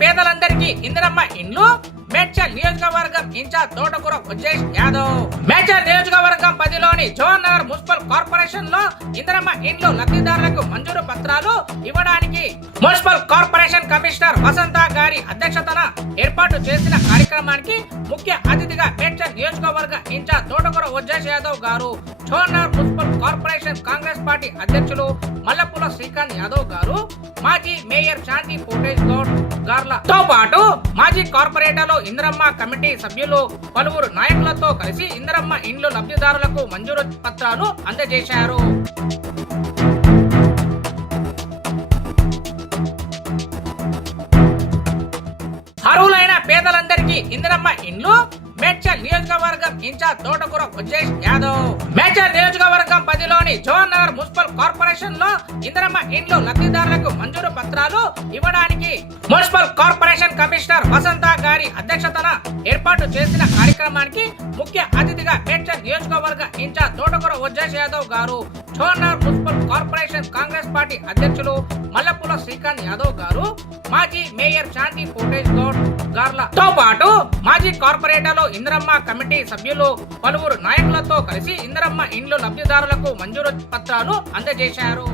పేదలందరికీ ఇందిరమ్మ ఇండ్లు. మేడ్చల్ నియోజకవర్గం ఇన్ఛార్జ్ తోటకూర ఉజేష్ యాదవ్. మేడ్చల్ నియోజకవర్గం పదిలోని జోహర్ నగర్ మున్సిపల్ కార్పొరేషన్లో ఇందిరమ్మ ఇండ్లు లబ్ధిదారులకు మంజూరు పత్రాలు ఇవ్వడానికి మున్సిపల్ కార్పొరేషన్ కమిషనర్ వసంత గారి అధ్యక్షతన ఏర్పాటు చేసిన కార్యక్రమానికి ముఖ్య అతిథిగా మేడ్చల్ నియోజకవర్గ ఇన్ఛార్జ్ తోటకూర ఉజేష్ యాదవ్ గారు. Jawahar Nagar municipal corporation Congress party అధ్యక్షులు మల్లపూర్ శ్రీకాంత్ యాదవ్ గారు మాజీ మేయర్ శాంతి కోటేజ్ గౌడ్ గార్లతో పాటు మాజీ కార్పొరేటర్లు ఇందిరమ్మ కమిటీ సభ్యులు పలువురు నాయకులతో కలిసి ఇందిరమ్మ ఇండ్లు లబ్ధిదారులకు మంజూరు పత్రాలు అందజేశారు. అర్హులైన పేదలందరికీ ఇందిరమ్మ ఇండ్లు మేడ్చల్ నియోజకవర్గం ఇన్ఛార్జ్ తోటకూర ఉజ్జేష్ యాదవ్. మేడ్చల్ నియోజకవర్గం పదిలోని జోహర్ నగర్ మున్సిపల్ కార్పొరేషన్లో ఇందిరమ్మ ఇండ్లు లబ్ధిదారులకు మంజూరు పత్రాలు ఇవ్వడానికి మున్సిపల్ కార్పొరేషన్ కమిషనర్ వసంత గారి అధ్యక్షతన ఏర్పాటు చేసిన కార్యక్రమానికి ముఖ్య అతిథిగా మేడ్చల్ నియోజకవర్గ ఇన్ఛార్జ్ తోటకూర ఉజ్జేష్ యాదవ్ గారు Jawahar municipal corporation Congress party అధ్యక్షులు మల్లపుల శ్రీకాంత్ యాదవ్ గారు మాజీ మేయర్ శాంతి కోటేజ్ గౌడ్ గార్లతో పాటు మాజీ కార్పొరేటర్లు ఇందిరమ్మ కమిటీ సభ్యులు పలువురు నాయకులతో కలిసి ఇందిరమ్మ ఇండ్లు లబ్ధిదారులకు మంజూరు పత్రాలు అందజేశారు.